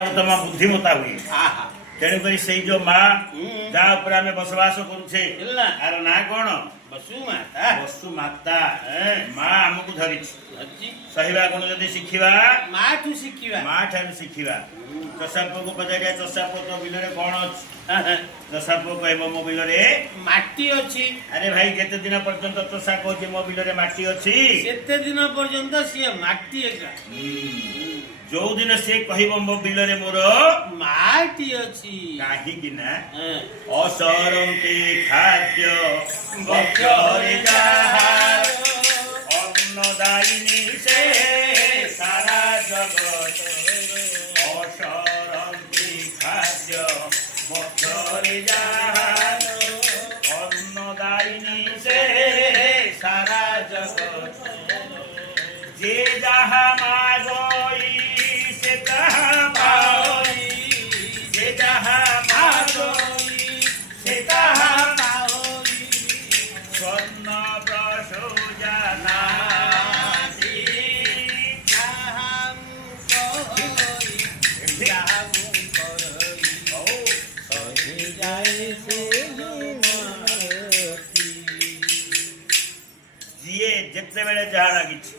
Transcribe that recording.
ତମ ବୁଦ୍ଧିମତା ହୁଏ। ତେଣୁକରି ସେଇ ଯୋଉ ମା ଯାହା ଉପରେ ଆମେ ବସବାସ କରୁଛେ ଆର ନାଁ କଣ? ବସୁମାତା। ମା ଆମକୁ ଧରିଛି। ସହିବା ଗୁଣ ଯଦି ଶିଖିବା ମା ଠାରୁ ଶିଖିବା। ଚଷାପୁଅକୁ ପଚାରିବା, ଚଷାପୁଅ ତୋ ବିଲରେ କଣ ଅଛି? ଚଷାପୁଅ କହିବ ମୋ ବିଲରେ ମାଟି ଅଛି। ଆରେ ଭାଇ ଯେତେ ଦିନ ପର୍ଯ୍ୟନ୍ତ ଚଷା କହୁଛି ମୋ ବିଲରେ ମାଟି ଅଛି ସେତେ ଦିନ ପର୍ଯ୍ୟନ୍ତ ସିଏ ମାଟି ଏକା। ଯୋଉ ଦିନ ସେ କହିବ ମୋ ବିଲରେ ମୋର ମାଟି ଅଛି, କାହିଁକି ନା ଅସରନ୍ତି ଖାଦ୍ୟ ବକ୍ଷରେ ଯାହା ଅନ୍ନଦାୟିନୀ ସେ ସାରା ଜଗତ। ଅସରନ୍ତି ଖାଦ୍ୟ ବକ୍ଷରେ ଯାହା ଅନ୍ନଦାୟିନୀ ସେ ସାରା ଜଗତ। যে যাহা মাগই সে তাহা পাই, যে যাহা মাগই সে তাহা পাই। স্বর্ণ প্রসূজা নাতি ଯିଏ ଯେତେବେଳେ ଯାହା ଲାଗିଛି